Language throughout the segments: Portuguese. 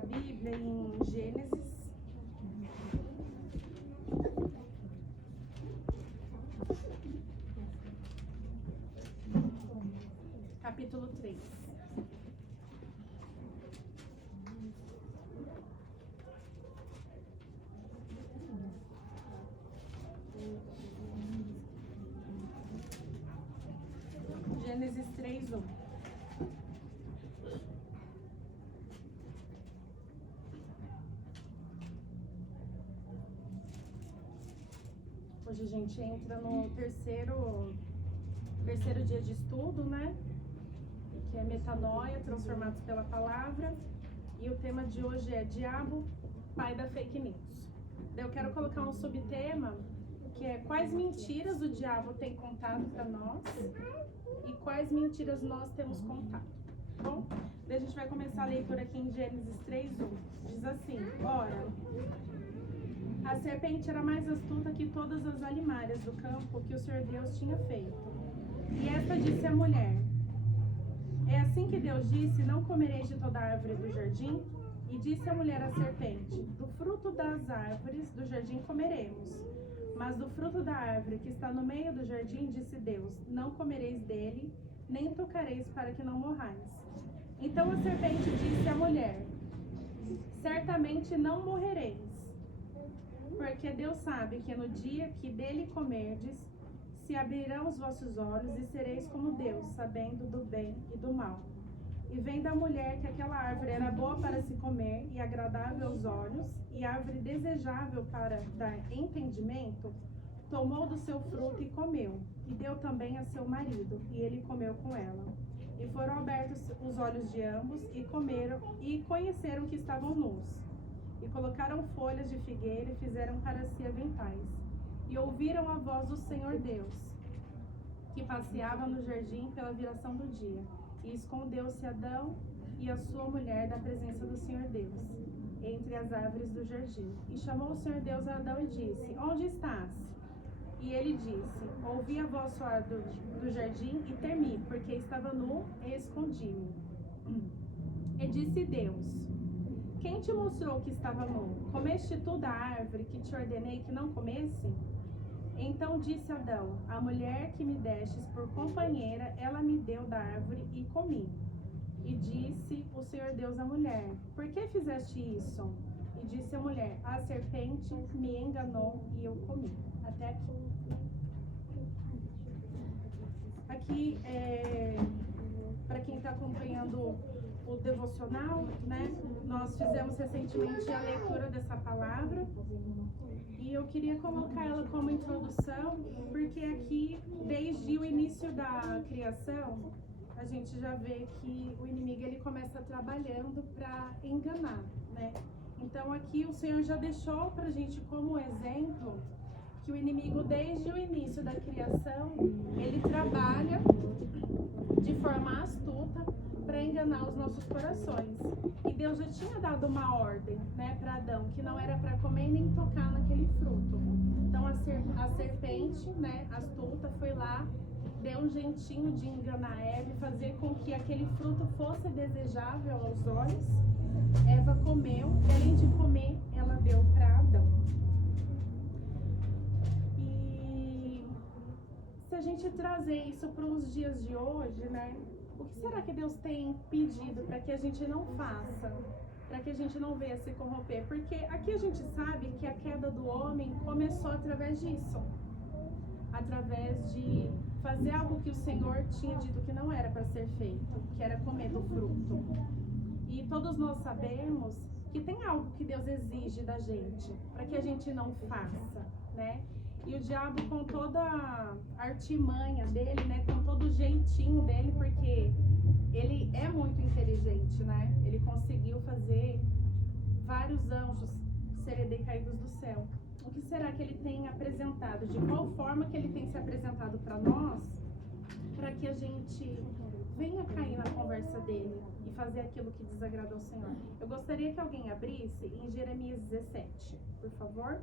a Bíblia em Gênesis. Capítulo 3. Gênesis 3:1. Hoje a gente entra no terceiro dia de estudo, né? Que é metanoia, transformados pela palavra. E o tema de hoje é Diabo, pai da fake news. Daí eu quero colocar um subtema, que é quais mentiras o diabo tem contado para nós e quais mentiras nós temos contado. Bom, daí a gente vai começar a leitura aqui em Gênesis 3:1. Diz assim: ora, a serpente era mais astuta que todas as alimárias do campo que o Senhor Deus tinha feito. E esta disse à mulher: é assim que Deus disse, não comereis de toda árvore do jardim? E disse a mulher à serpente: do fruto das árvores do jardim comeremos. Mas do fruto da árvore que está no meio do jardim, disse Deus, não comereis dele, nem tocareis para que não morrais. Então a serpente disse à mulher: certamente não morrereis, porque Deus sabe que no dia que dele comerdes, se abrirão os vossos olhos e sereis como Deus, sabendo do bem e do mal. E vendo a mulher que aquela árvore era boa para se comer e agradável aos olhos, e árvore desejável para dar entendimento, tomou do seu fruto e comeu, e deu também a seu marido, e ele comeu com ela. E foram abertos os olhos de ambos, e comeram, e conheceram que estavam nus. E colocaram folhas de figueira e fizeram para si aventais. E ouviram a voz do Senhor Deus, que passeava no jardim pela viração do dia. E escondeu-se Adão e a sua mulher da presença do Senhor Deus, entre as árvores do jardim. E chamou o Senhor Deus a Adão e disse: onde estás? E ele disse: ouvi a voz soar do jardim e temi, porque estava nu e escondi-me. E disse Deus: quem te mostrou que estava nu? Comeste tu da árvore que te ordenei que não comesse? Então disse Adão: a mulher que me destes por companheira, ela me deu da árvore e comi. E disse o Senhor Deus à mulher: por que fizeste isso? E disse a mulher: a serpente me enganou e eu comi. Até aqui. Aqui, para quem está acompanhando o devocional, né? Nós fizemos recentemente a leitura dessa palavra. E eu queria colocar ela como introdução, porque aqui, desde o início da criação, a gente já vê que o inimigo ele começa trabalhando para enganar, né? Então aqui o Senhor já deixou para a gente como exemplo que o inimigo, desde o início da criação, ele trabalha de forma astuta para enganar os nossos corações. E Deus já tinha dado uma ordem, né, para Adão, que não era para comer nem tocar naquele fruto. Então a serpente, né, astuta, foi lá, deu um jeitinho de enganar Eva e fazer com que aquele fruto fosse desejável aos olhos. Eva comeu, e além de comer, ela deu para Adão. E se a gente trazer isso para os dias de hoje, né, o que será que Deus tem pedido para que a gente não faça? Para que a gente não venha se corromper? Porque aqui a gente sabe que a queda do homem começou através disso. Através de fazer algo que o Senhor tinha dito que não era para ser feito, que era comer do fruto. E todos nós sabemos que tem algo que Deus exige da gente, para que a gente não faça, né? E o diabo, com toda a artimanha dele, né, com todo o jeitinho dele, porque ele é muito inteligente, né? Ele conseguiu fazer vários anjos serem decaídos do céu. O que será que ele tem apresentado? De qual forma que ele tem se apresentado para nós, para que a gente venha cair na conversa dele e fazer aquilo que desagrada ao Senhor? Eu gostaria que alguém abrisse em Jeremias 17, por favor.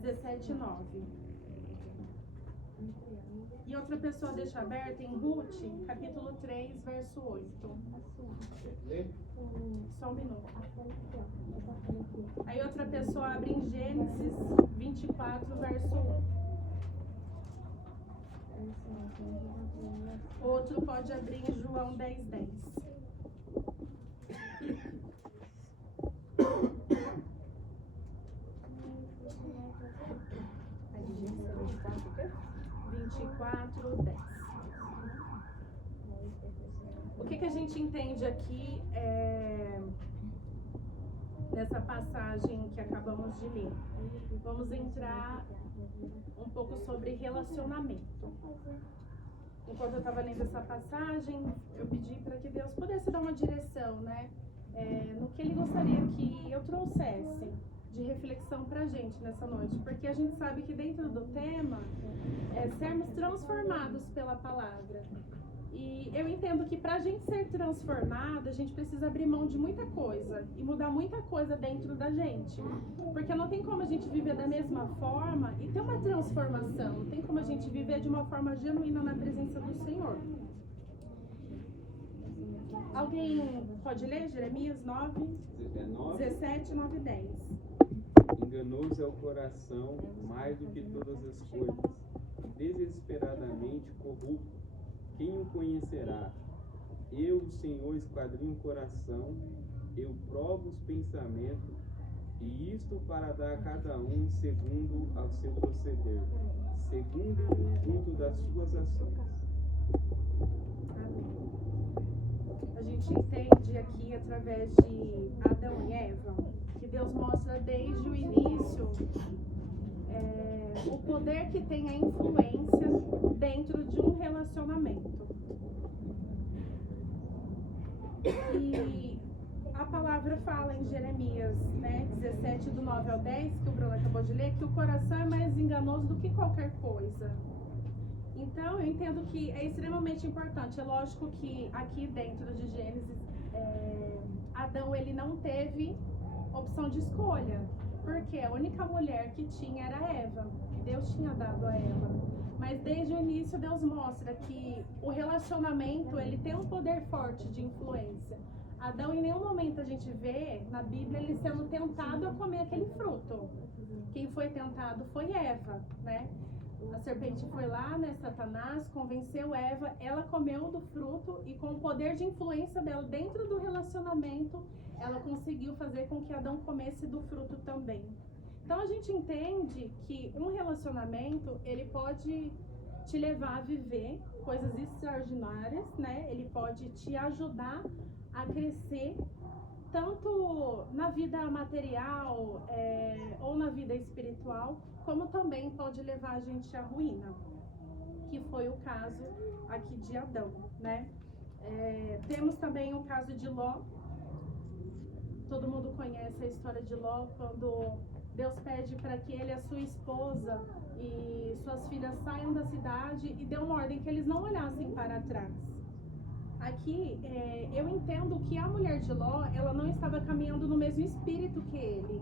17:9. E outra pessoa deixa aberta em Ruth, capítulo 3, verso 8. Só um minuto. Aí outra pessoa abre em Gênesis 24, verso 1. Outro pode abrir em João 10:10. Aí, 24:10. O que a gente entende aqui nessa passagem que acabamos de ler? Vamos entrar um pouco sobre relacionamento. Enquanto eu estava lendo essa passagem, eu pedi para que Deus pudesse dar uma direção, né? No que Ele gostaria que eu trouxesse de reflexão para a gente nessa noite. Porque a gente sabe que dentro do tema é sermos transformados pela palavra. E eu entendo que para a gente ser transformado, a gente precisa abrir mão de muita coisa e mudar muita coisa dentro da gente. Porque não tem como a gente viver da mesma forma e ter uma transformação. Não tem como a gente viver de uma forma genuína na presença do Senhor. Alguém pode ler Jeremias 9, 17, 9, 10. Enganoso é o coração mais do que todas as coisas, desesperadamente corrupto. Quem o conhecerá? Eu, o Senhor, esquadrinho o coração, eu provo os pensamentos, e isto para dar a cada um segundo ao seu proceder, segundo o fruto das suas ações. A gente entende aqui, através de Adão e Eva, que Deus mostra desde o início o poder que tem a influência dentro de um relacionamento. E a palavra fala em Jeremias 17, do 9 ao 10, que o Bruno acabou de ler, que o coração é mais enganoso do que qualquer coisa. Então, eu entendo que é extremamente importante. É lógico que aqui dentro de Gênesis, Adão ele não teve opção de escolha, porque a única mulher que tinha era Eva, que Deus tinha dado a ela. Mas desde o início Deus mostra que o relacionamento ele tem um poder forte de influência. Adão, em nenhum momento a gente vê na Bíblia ele sendo tentado a comer aquele fruto. Quem foi tentado foi Eva, né? A serpente foi lá, né? Satanás convenceu Eva, ela comeu do fruto e com o poder de influência dela dentro do relacionamento, ela conseguiu fazer com que Adão comesse do fruto também. Então a gente entende que um relacionamento, ele pode te levar a viver coisas extraordinárias, né? Ele pode te ajudar a crescer tanto na vida material ou na vida espiritual, como também pode levar a gente à ruína, que foi o caso aqui de Adão, né? Temos também o caso de Ló. Todo mundo conhece a história de Ló, quando Deus pede para que ele, a sua esposa e suas filhas saiam da cidade e deu uma ordem que eles não olhassem para trás. Aqui, eu entendo que a mulher de Ló, ela não estava caminhando no mesmo espírito que ele.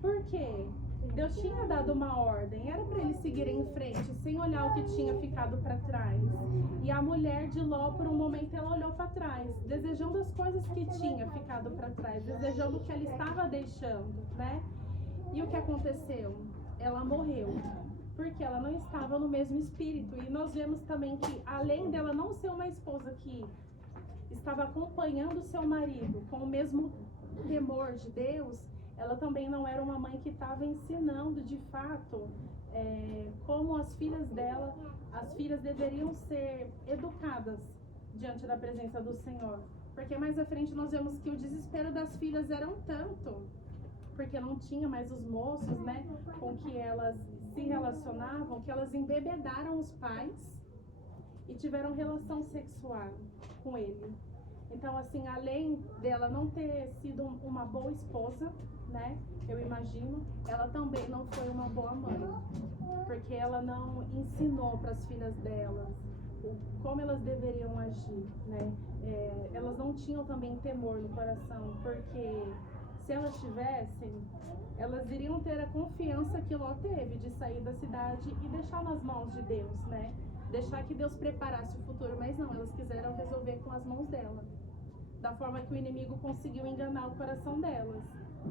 Por quê? Deus tinha dado uma ordem, era para eles seguirem em frente, sem olhar o que tinha ficado para trás. E a mulher de Ló, por um momento, ela olhou para trás, desejando as coisas que tinha ficado para trás, desejando o que ela estava deixando, né? E o que aconteceu? Ela morreu, porque ela não estava no mesmo espírito. E nós vemos também que, além dela não ser uma esposa que estava acompanhando seu marido com o mesmo temor de Deus, ela também não era uma mãe que estava ensinando de fato como as filhas dela, as filhas deveriam ser educadas diante da presença do Senhor. Porque mais à frente nós vemos que o desespero das filhas era um tanto, porque não tinha mais os moços, né, com que elas se relacionavam, que elas embebedaram os pais e tiveram relação sexual com ele. Então, assim, além dela não ter sido uma boa esposa, né, eu imagino, ela também não foi uma boa mãe, porque ela não ensinou para as filhas delas como elas deveriam agir, né? Elas não tinham também temor no coração, porque se elas tivessem, elas iriam ter a confiança que Ló teve de sair da cidade e deixar nas mãos de Deus, né? Deixar que Deus preparasse o futuro, mas não, elas quiseram resolver com as mãos dela. da forma que o inimigo conseguiu enganar o coração delas.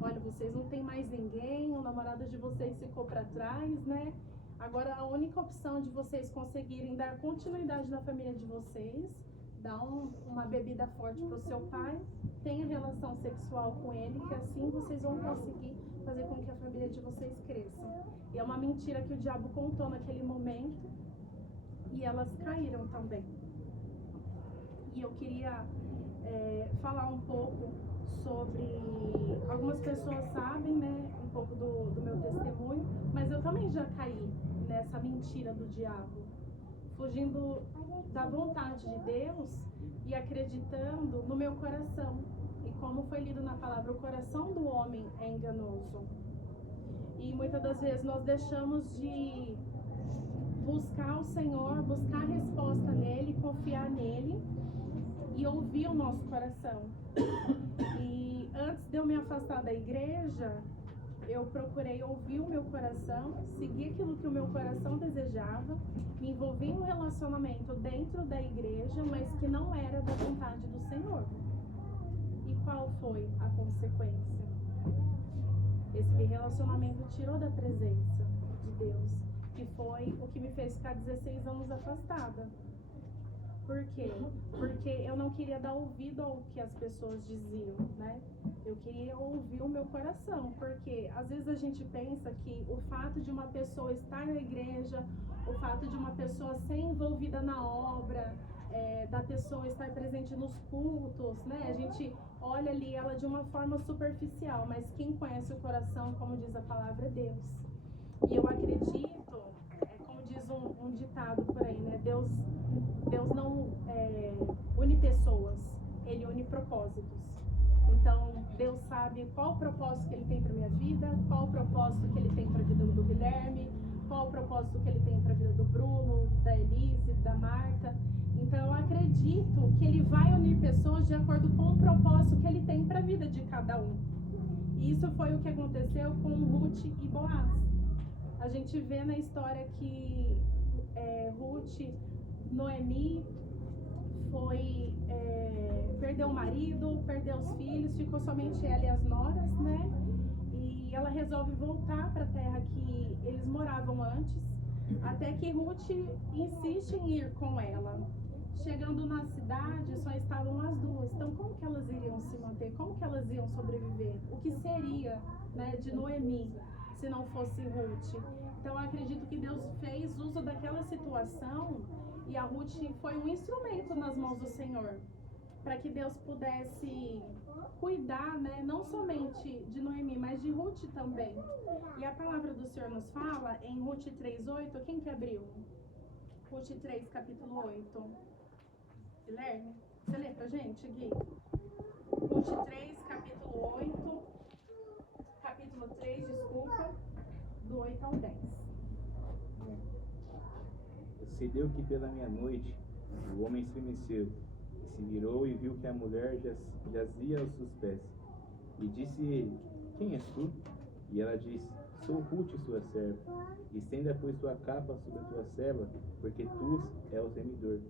Olha, vocês não têm mais ninguém, o namorado de vocês ficou para trás, né? Agora a única opção de vocês conseguirem dar continuidade na família de vocês, dar uma bebida forte para o seu pai, tenha relação sexual com ele, que assim vocês vão conseguir fazer com que a família de vocês cresça. E é uma mentira que o diabo contou naquele momento, e elas caíram também. E eu queria falar um pouco sobre... Algumas pessoas sabem, né, um pouco do meu testemunho, mas eu também já caí nessa mentira do diabo, fugindo da vontade de Deus e acreditando no meu coração. E como foi lido na palavra, o coração do homem é enganoso. E muitas das vezes nós deixamos de buscar o Senhor, buscar a resposta nele, confiar nele e ouvir o nosso coração. E antes de eu me afastar da igreja, eu procurei ouvir o meu coração, seguir aquilo que o meu coração desejava, me envolvi em um relacionamento dentro da igreja, mas que não era da vontade do Senhor. E qual foi a consequência? Esse relacionamento tirou da presença de Deus, que foi o que me fez ficar 16 anos afastada. Por quê? Porque eu não queria dar ouvido ao que as pessoas diziam, né? Eu queria ouvir o meu coração, porque às vezes a gente pensa que o fato de uma pessoa estar na igreja, o fato de uma pessoa ser envolvida na obra, da pessoa estar presente nos cultos, né? A gente olha ali ela de uma forma superficial, mas quem conhece o coração, como diz a palavra, é Deus. E eu acredito, como diz um ditado por aí, né? Deus não une pessoas, Ele une propósitos. Então, Deus sabe qual o propósito que Ele tem para minha vida, qual o propósito que Ele tem para a vida do Guilherme, qual o propósito que Ele tem para a vida do Bruno, da Elise, da Marta. Então, eu acredito que Ele vai unir pessoas de acordo com o propósito que Ele tem para a vida de cada um. E isso foi o que aconteceu com Ruth e Boaz. A gente vê na história que Ruth, Noemi, perdeu o marido, perdeu os filhos, ficou somente ela e as noras, né? E ela resolve voltar para a terra que eles moravam antes, até que Ruth insiste em ir com ela. Chegando na cidade, só estavam as duas. Então, como que elas iriam se manter? Como que elas iam sobreviver? O que seria, né, de Noemi se não fosse Ruth? Então, eu acredito que Deus fez uso daquela situação e a Ruth foi um instrumento nas mãos do Senhor, para que Deus pudesse cuidar, né, não somente de Noemi, mas de Ruth também. E a palavra do Senhor nos fala em Ruth 3:8, quem que abriu? Ruth 3, capítulo 8. Guilherme, você lê pra gente, Gui? Ruth 3, capítulo 8, capítulo 3, desculpa, do 8 ao 10. Sucedeu que pela meia-noite o homem estremeceu, e se virou e viu que a mulher jazia aos seus pés. E disse ele: Quem és tu? E ela disse: Sou Ruth, sua serva. Estenda, pois, tua capa sobre a tua serva, porque tu és o temidor.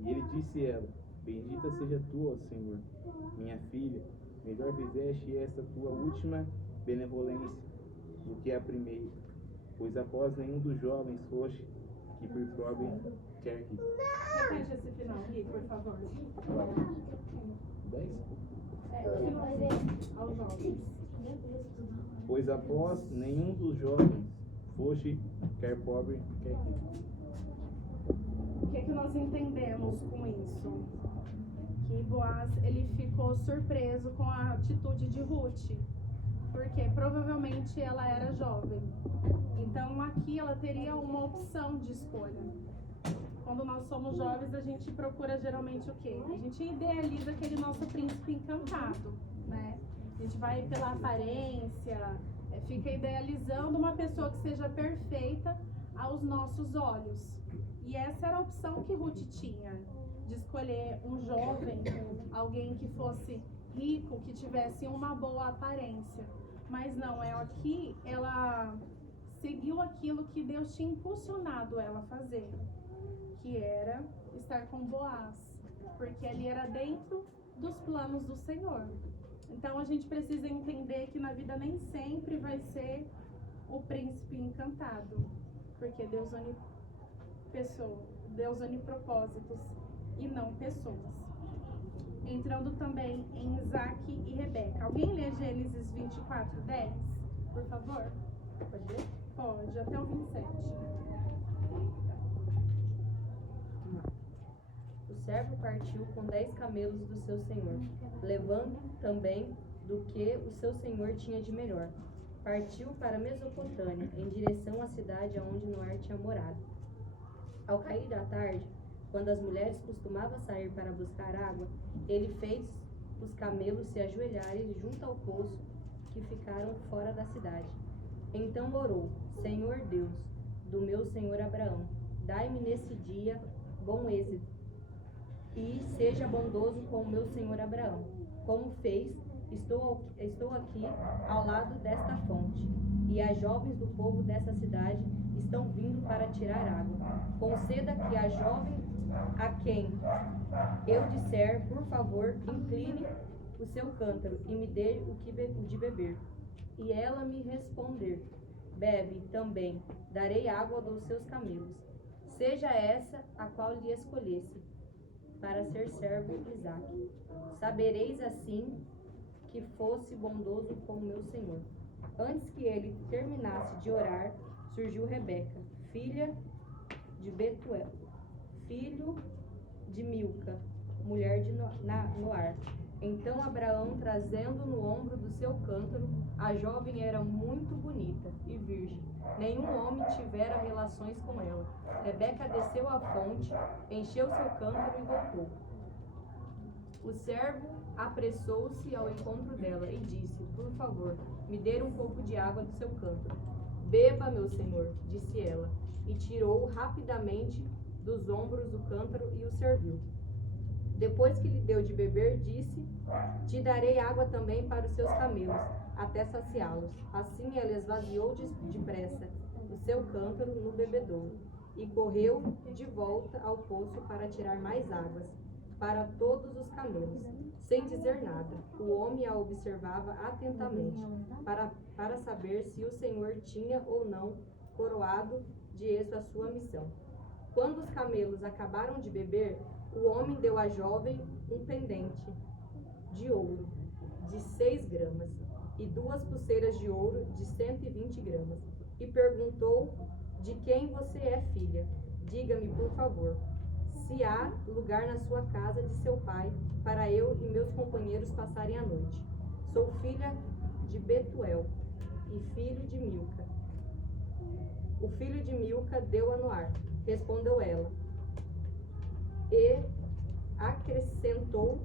E ele disse ela: Bendita seja tu, ó Senhor, minha filha, melhor fizeste esta tua última benevolência do que a primeira, pois após nenhum dos jovens foste que por pobre quer que. Repete esse final, Gui, por favor. 10? Aos jovens. Pois após nenhum dos jovens foste quer pobre quer rico. O que nós entendemos com isso? Que Boaz, ele ficou surpreso com a atitude de Ruth, porque provavelmente ela era jovem. Então aqui ela teria uma opção de escolha. Quando nós somos jovens, a gente procura geralmente o quê? A gente idealiza aquele nosso príncipe encantado, né? A gente vai pela aparência, fica idealizando uma pessoa que seja perfeita aos nossos olhos. E essa era a opção que Ruth tinha, de escolher um jovem, alguém que fosse rico, que tivesse uma boa aparência. Mas não, aqui ela seguiu aquilo que Deus tinha impulsionado ela a fazer, que era estar com Boaz, porque ali era dentro dos planos do Senhor. Então a gente precisa entender que na vida nem sempre vai ser o príncipe encantado, porque Deus une propósitos e não pessoas. Entrando também em Isaac e Rebeca. Alguém lê Gênesis 24:10, por favor? Pode ler? Pode, até o 27. O servo partiu com 10 camelos do seu senhor, levando também do que o seu senhor tinha de melhor. Partiu para a Mesopotâmia, em direção à cidade onde Noé tinha morado. Ao cair da tarde, quando as mulheres costumavam sair para buscar água, ele fez os camelos se ajoelharem junto ao poço que ficaram fora da cidade. Então orou: Senhor Deus, do meu senhor Abraão, dai-me nesse dia bom êxito, e seja bondoso com o meu senhor Abraão. Como fez, estou aqui ao lado desta fonte, e as jovens do povo dessa cidade estão vindo para tirar água. Conceda que a jovem a quem eu disser, por favor, incline o seu cântaro e me dê o de beber. E ela me responder: bebe também, darei água dos seus camelos. Seja essa a qual lhe escolhesse, para ser servo de Isaque. Sabereis assim que fosse bondoso com o meu senhor. Antes que ele terminasse de orar, surgiu Rebeca, filha de Betuel, filho de Milca, mulher de Noar. Então Abraão, trazendo no ombro do seu cântaro, a jovem era muito bonita e virgem. Nenhum homem tivera relações com ela. Rebeca desceu à fonte, encheu seu cântaro e voltou. O servo apressou-se ao encontro dela e disse: por favor, me dê um pouco de água do seu cântaro. Beba, meu senhor, disse ela, e tirou rapidamente dos ombros o cântaro e o serviu. Depois que lhe deu de beber, disse: te darei água também para os seus camelos, até saciá-los. Assim ela esvaziou depressa o seu cântaro no bebedouro e correu de volta ao poço para tirar mais águas para todos os camelos, sem dizer nada. O homem a observava atentamente, para saber se o Senhor tinha ou não coroado de êxito a sua missão. Quando os camelos acabaram de beber, o homem deu à jovem um pendente de ouro de 6 gramas e 2 pulseiras de ouro de 120 gramas e perguntou: de quem você é filha? Diga-me, por favor, se há lugar na sua casa de seu pai para eu e meus companheiros passarem a noite. Sou filha de Betuel e filho de Milca. O filho de Milca deu a Noar. Respondeu ela. E acrescentou: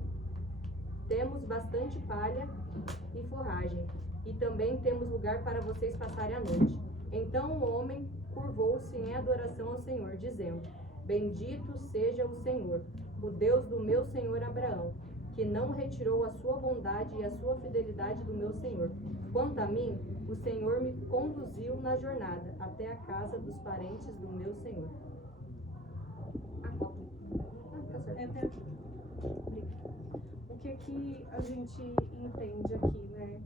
temos bastante palha e forragem, e também temos lugar para vocês passarem a noite. Então o homem curvou-se em adoração ao Senhor, dizendo: bendito seja o Senhor, o Deus do meu senhor Abraão, que não retirou a sua bondade e a sua fidelidade do meu senhor. Quanto a mim, o Senhor me conduziu na jornada até a casa dos parentes do meu senhor. O que a gente entende aqui, né?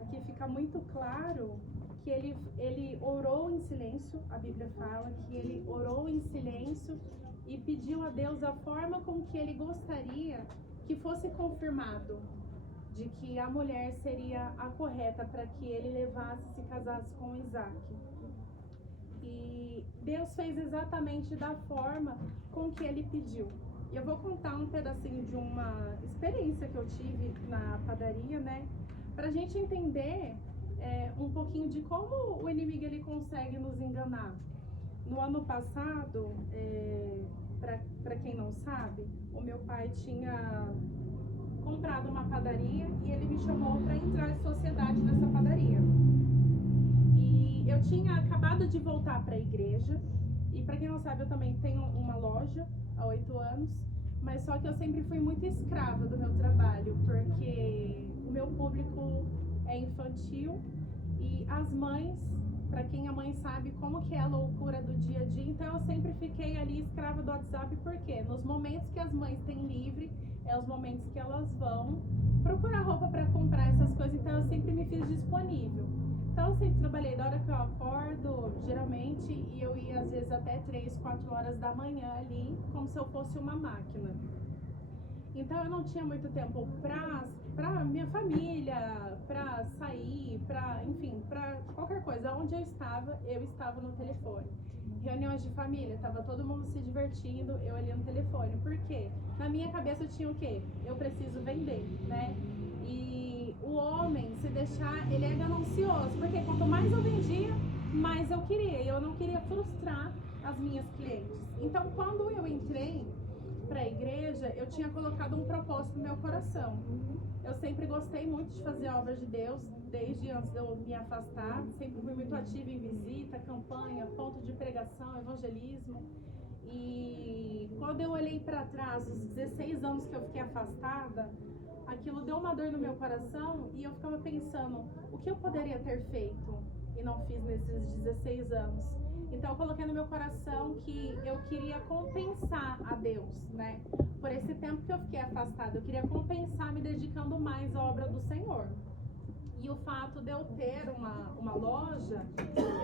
Aqui fica muito claro que ele orou em silêncio. A Bíblia fala que ele orou em silêncio e pediu a Deus a forma com que ele gostaria que fosse confirmado de que a mulher seria a correta para que ele levasse e se casasse com Isaac. E Deus fez exatamente da forma com que ele pediu. E eu vou contar um pedacinho de uma experiência que eu tive na padaria, né? Pra gente entender um pouquinho de como o inimigo ele consegue nos enganar. No ano passado, para quem não sabe, o meu pai tinha comprado uma padaria e ele me chamou para entrar em sociedade nessa padaria. E eu tinha acabado de voltar para a igreja, e para quem não sabe, eu também tenho uma loja há 8 anos, mas só que eu sempre fui muito escrava do meu trabalho, porque o meu público é infantil e as mães Para quem é mãe sabe como que é a loucura do dia a dia, então eu sempre fiquei ali escrava do WhatsApp, porque nos momentos que as mães têm livre, é os momentos que elas vão procurar roupa para comprar essas coisas, então eu sempre me fiz disponível. Então eu sempre trabalhei da hora que eu acordo, geralmente, e eu ia às vezes até 3, 4 horas da manhã ali, como se eu fosse uma máquina. Então eu não tinha muito tempo pra minha família, pra sair, enfim, pra qualquer coisa. Onde eu estava no telefone. Reuniões de família, tava todo mundo se divertindo, eu ali no telefone. Por quê? Na minha cabeça eu tinha o quê? Eu preciso vender, né? E o homem, se deixar, ele é ganancioso, porque quanto mais eu vendia, mais eu queria. E eu não queria frustrar as minhas clientes. Então quando eu entrei para a igreja, eu tinha colocado um propósito no meu coração. Eu sempre gostei muito de fazer a obra de Deus, desde antes de eu me afastar. Sempre fui muito ativa em visita, campanha, ponto de pregação, evangelismo. E quando eu olhei para trás, os 16 anos que eu fiquei afastada, aquilo deu uma dor no meu coração e eu ficava pensando, o que eu poderia ter feito e não fiz nesses 16 anos? Então eu coloquei no meu coração que eu queria compensar a Deus, né? Por esse tempo que eu fiquei afastada, eu queria compensar me dedicando mais à obra do Senhor. E o fato de eu ter uma loja,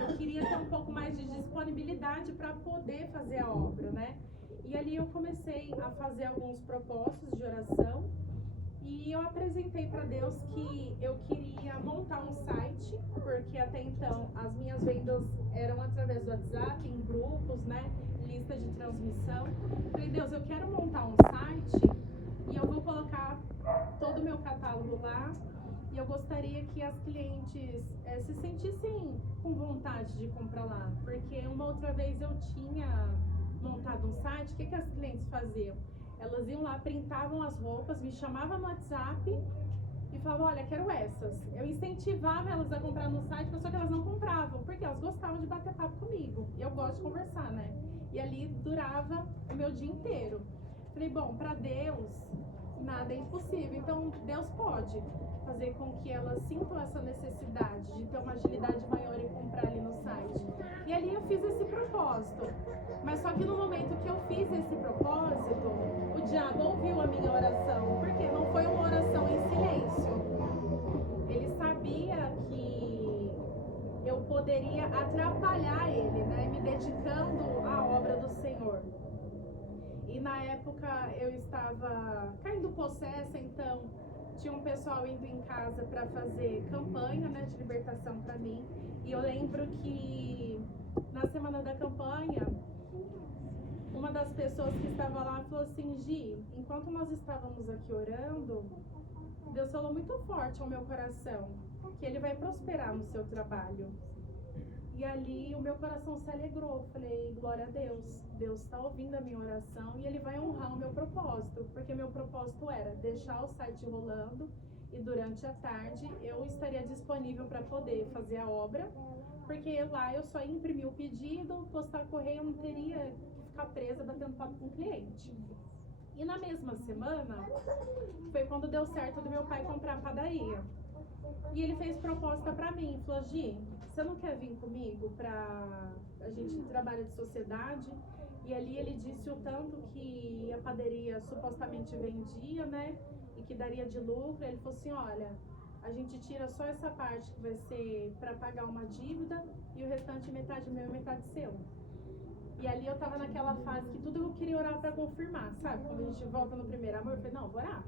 eu queria ter um pouco mais de disponibilidade para poder fazer a obra, né? E ali eu comecei a fazer alguns propósitos de oração. E eu apresentei para Deus que eu queria montar um site, porque até então as minhas vendas eram através do WhatsApp, em grupos, né? Lista de transmissão. Falei, Deus, eu quero montar um site e eu vou colocar todo o meu catálogo lá. E eu gostaria que as clientes se sentissem com vontade de comprar lá. Porque uma outra vez eu tinha montado um site, o que as clientes faziam? Elas iam lá, printavam as roupas, me chamavam no WhatsApp e falavam, olha, quero essas. Eu incentivava elas a comprar no site, só que elas não compravam, porque elas gostavam de bater papo comigo. E eu gosto de conversar, né? E ali durava o meu dia inteiro. Falei, bom, para Deus, nada é impossível. Então, Deus pode fazer com que elas sintam essa necessidade de ter uma agilidade maior em comprar ali no site. E ali eu fiz esse propósito. Mas só que no momento que eu fiz esse propósito, o diabo ouviu a minha oração, porque não foi uma oração em silêncio. Ele sabia que eu poderia atrapalhar ele, né, me dedicando à obra do Senhor. E na época eu estava caindo possessa, então tinha um pessoal indo em casa para fazer campanha, né, de libertação para mim. E eu lembro que na semana da campanha, uma das pessoas que estava lá falou assim, Gi, enquanto nós estávamos aqui orando, Deus falou muito forte ao meu coração, que Ele vai prosperar no seu trabalho. E ali o meu coração se alegrou, falei, glória a Deus, Deus está ouvindo a minha oração e Ele vai honrar o meu propósito, porque meu propósito era deixar o site rolando e durante a tarde eu estaria disponível para poder fazer a obra, porque lá eu só ia imprimir o pedido, postar correio, eu não teria que ficar presa batendo papo com o cliente. E na mesma semana foi quando deu certo do meu pai comprar a padaria. E ele fez proposta pra mim, falou, Gi, você não quer vir comigo a gente trabalha de sociedade? E ali ele disse o tanto que a padaria supostamente vendia, né? E que daria de lucro. Ele falou assim, olha, a gente tira só essa parte que vai ser pra pagar uma dívida e o restante metade meu e metade seu. E ali eu tava naquela fase que tudo eu queria orar pra confirmar, sabe? Quando a gente volta no primeiro amor, eu falei, não, vou orar.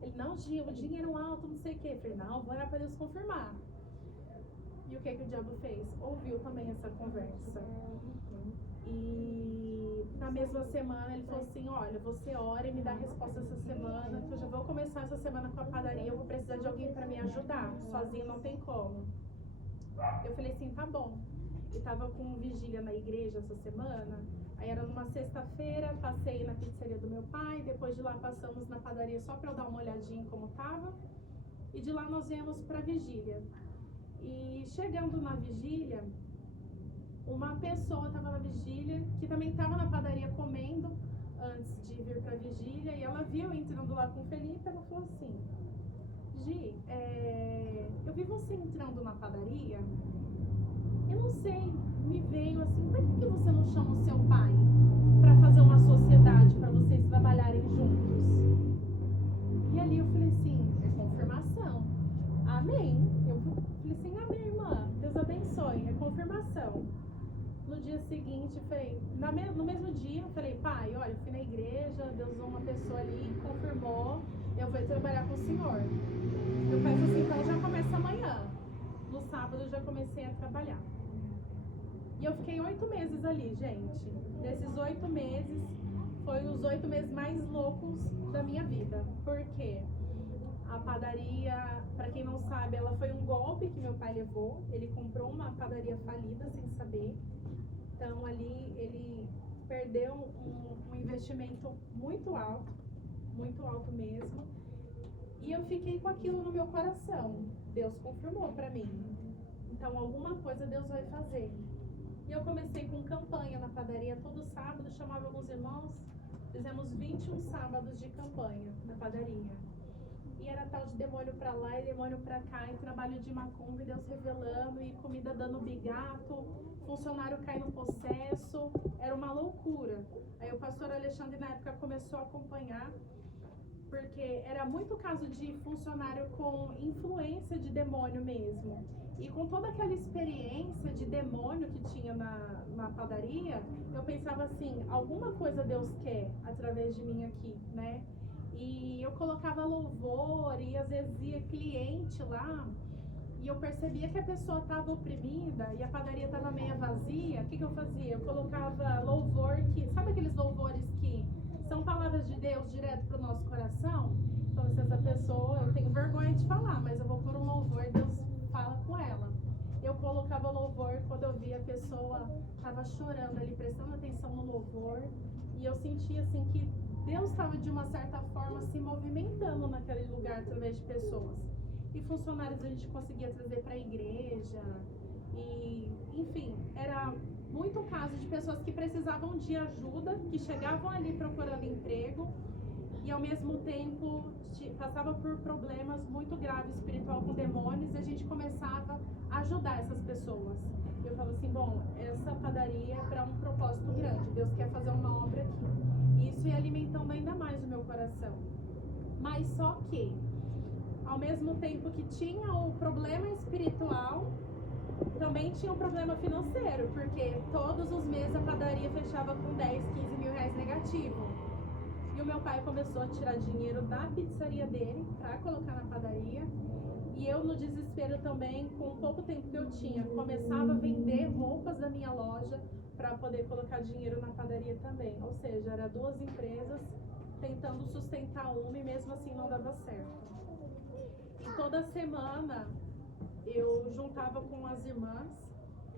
Ele, não, Gia, o dinheiro alto, não sei o quê. Eu falei, não, vou orar pra Deus confirmar. E o que o diabo fez? Ouviu também essa conversa. E na mesma semana ele falou assim, olha, você ora e me dá a resposta essa semana, que eu já vou começar essa semana com a padaria, eu vou precisar de alguém pra me ajudar. Sozinho não tem como. Eu falei assim, tá bom. E tava com vigília na igreja essa semana. Aí era numa sexta-feira, passei na pizzaria do meu pai, depois de lá passamos na padaria só pra eu dar uma olhadinha em como tava. E de lá nós viemos pra vigília. E chegando na vigília, uma pessoa tava na vigília, que também tava na padaria comendo antes de vir pra vigília, e ela viu eu entrando lá com o Felipe, ela falou assim, Gi, eu vi você entrando na padaria, eu não sei, me veio assim, por que você não chama o seu pai para fazer uma sociedade para vocês trabalharem juntos? E ali eu falei assim, é confirmação. Amém. Eu falei assim, amém, irmã. Deus abençoe, é confirmação. No dia seguinte, eu falei, no mesmo dia, eu falei, pai, olha, eu fui na igreja, Deus usou uma pessoa ali, confirmou, eu vou trabalhar com o senhor. Meu pai falou assim, então já começa amanhã. No sábado eu já comecei a trabalhar. E eu fiquei 8 meses ali, gente. Desses 8 meses, foi os 8 meses mais loucos da minha vida. Por quê? A padaria, para quem não sabe, ela foi um golpe que meu pai levou. Ele comprou uma padaria falida sem saber. Então ali ele perdeu um investimento muito alto mesmo. E eu fiquei com aquilo no meu coração. Deus confirmou para mim. Então alguma coisa Deus vai fazer. E eu comecei com campanha na padaria todo sábado, chamava alguns irmãos, fizemos 21 sábados de campanha na padaria. E era tal de demônio pra lá e demônio pra cá, e trabalho de macumba, e Deus revelando, e comida dando bigato, funcionário caindo possesso, era uma loucura. Aí o pastor Alexandre na época começou a acompanhar, porque era muito caso de funcionário com influência de demônio mesmo. E com toda aquela experiência de demônio que tinha na padaria, eu pensava assim, alguma coisa Deus quer através de mim aqui, né? E eu colocava louvor e às vezes ia cliente lá e eu percebia que a pessoa estava oprimida e a padaria estava meio vazia. O que eu fazia? Eu colocava louvor que... Sabe aqueles louvores que são palavras de Deus direto para o nosso coração? Então, se essa pessoa... Eu tenho vergonha de falar, mas eu vou pôr um louvor, Deus fala com ela. Eu colocava louvor quando eu via a pessoa estava chorando ali, prestando atenção no louvor. E eu sentia assim que Deus estava de uma certa forma se movimentando naquele lugar através de pessoas. E funcionários a gente conseguia trazer para a igreja. E, enfim, era muito caso de pessoas que precisavam de ajuda, que chegavam ali procurando emprego e ao mesmo tempo passava por problemas muito graves espiritual com demônios, e a gente começava a ajudar essas pessoas. E eu falava assim, bom, essa padaria é para um propósito grande, Deus quer fazer uma obra aqui. E isso ia alimentando ainda mais o meu coração. Mas só que, ao mesmo tempo que tinha o problema espiritual, também tinha um problema financeiro, porque todos os meses a padaria fechava com 10, 15 mil reais negativo. E o meu pai começou a tirar dinheiro da pizzaria dele para colocar na padaria. E eu, no desespero também, com o pouco tempo que eu tinha, começava a vender roupas da minha loja para poder colocar dinheiro na padaria também. Ou seja, eram 2 empresas tentando sustentar uma e mesmo assim não dava certo. E toda semana eu juntava com as irmãs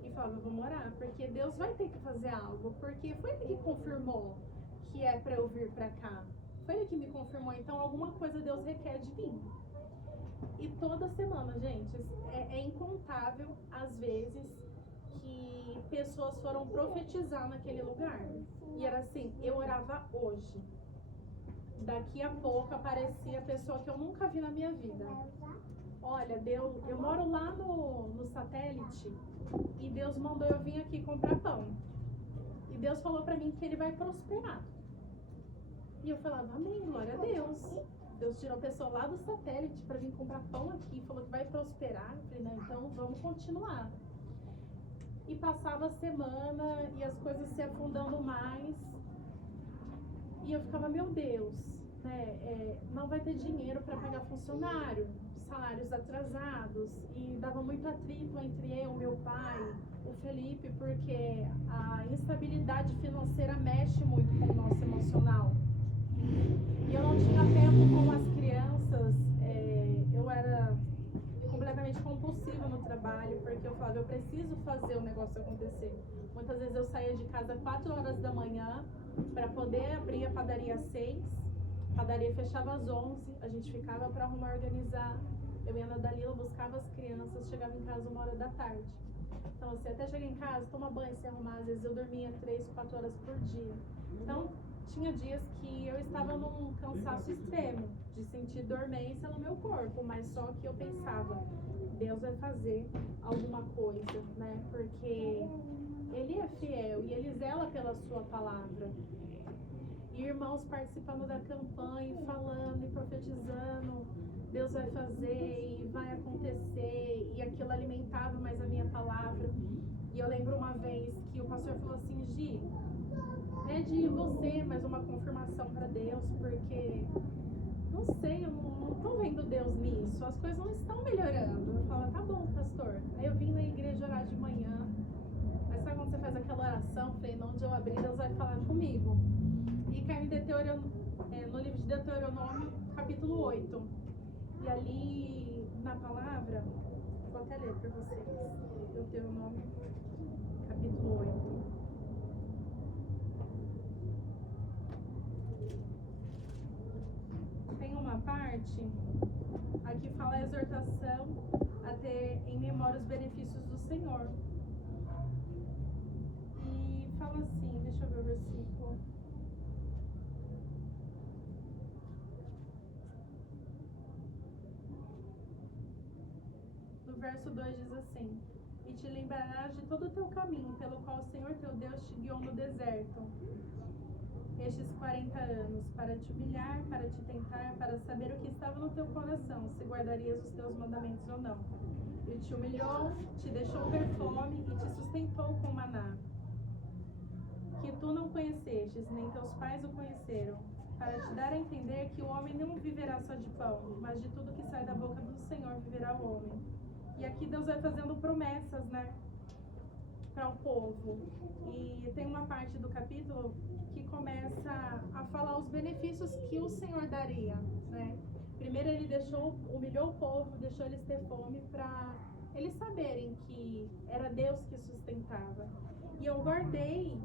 e falava, vamos orar, porque Deus vai ter que fazer algo, porque foi Ele que confirmou que é para eu vir para cá. Foi Ele que me confirmou, então alguma coisa Deus requer de mim. E toda semana, gente, é incontável as vezes que pessoas foram profetizar naquele lugar. E era assim, eu orava hoje. Daqui a pouco aparecia a pessoa que eu nunca vi na minha vida. Olha, eu moro lá no satélite e Deus mandou eu vir aqui comprar pão. E Deus falou pra mim que Ele vai prosperar. E eu falava, amém, glória a Deus. Deus tirou a pessoa lá do satélite para vir comprar pão aqui, falou que vai prosperar. Eu falei, não, então vamos continuar. E passava a semana e as coisas se afundando mais. E eu ficava, meu Deus, né, não vai ter dinheiro para pagar funcionário, salários atrasados. E dava muito atrito entre eu, meu pai, o Felipe, porque a instabilidade financeira mexe muito com o nosso emocional. E eu não tinha tempo com as crianças, eu era completamente compulsiva no trabalho, porque eu falava, eu preciso fazer o negócio acontecer. Muitas vezes eu saía de casa às 4 horas da manhã para poder abrir a padaria às 6, a padaria fechava às 11, a gente ficava para arrumar, organizar. Eu ia na Dalila, buscava as crianças, chegava em casa 1 hora da tarde. Então assim, até chegar em casa, tomar banho, se arrumar, às vezes eu dormia 3, 4 horas por dia. Então, tinha dias que eu estava num cansaço extremo, de sentir senti dormência no meu corpo, mas só que eu pensava, Deus vai fazer alguma coisa, né? Porque Ele é fiel e Ele zela pela sua palavra. E irmãos participando da campanha, falando e profetizando, Deus vai fazer e vai acontecer, e aquilo alimentava mais a minha palavra. E eu lembro uma vez que o pastor falou assim, Gi, pede você mais uma confirmação para Deus, porque não sei, eu não tô vendo Deus nisso, as coisas não estão melhorando. Eu falo, tá bom, pastor. Aí eu vim na igreja orar de manhã, mas sabe quando você faz aquela oração? Falei, onde eu abrir, Deus vai falar comigo. E caiu no livro de Deuteronômio, capítulo 8. E ali, na palavra, vou até ler para vocês, Deuteronômio, capítulo 8. Tem uma parte, aqui fala a exortação a ter em memória os benefícios do Senhor. E fala assim, deixa eu ver o versículo. No verso 2 diz assim, e te lembrarás de todo o teu caminho, pelo qual o Senhor teu Deus te guiou no deserto, estes 40 anos, para te humilhar, para te tentar, para saber o que estava no teu coração, se guardarias os teus mandamentos ou não. E te humilhou, te deixou ter fome e te sustentou com maná, que tu não conhecestes, nem teus pais o conheceram, para te dar a entender que o homem não viverá só de pão, mas de tudo que sai da boca do Senhor viverá o homem. E aqui Deus vai fazendo promessas, né, para o povo. E tem uma parte do capítulo que começa a falar os benefícios que o Senhor daria, né? Primeiro ele humilhou o povo, deixou eles ter fome para eles saberem que era Deus que sustentava. E eu guardei